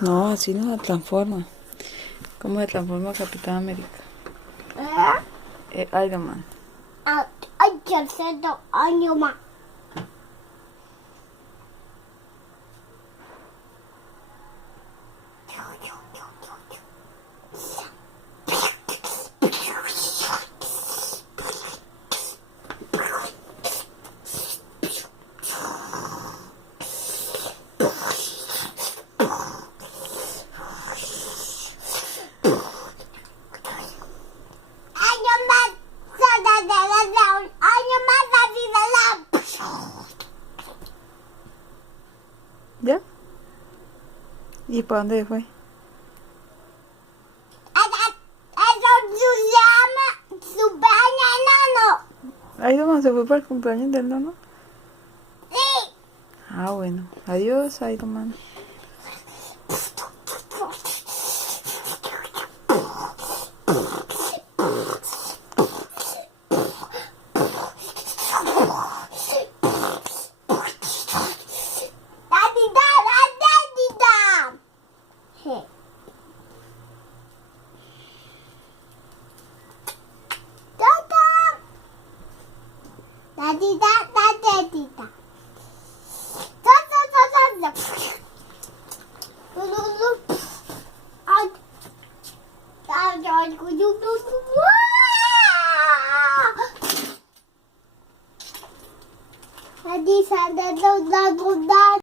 No, así no se transforma. ¿Cómo se transforma Capitán América? Iron Man. Hay que hacer 2 años más. ¿Ya? ¿Y para dónde fue? Iron Man se fue para el cumpleaños del nono. Sí. Ah, bueno. Adiós, Iron Man.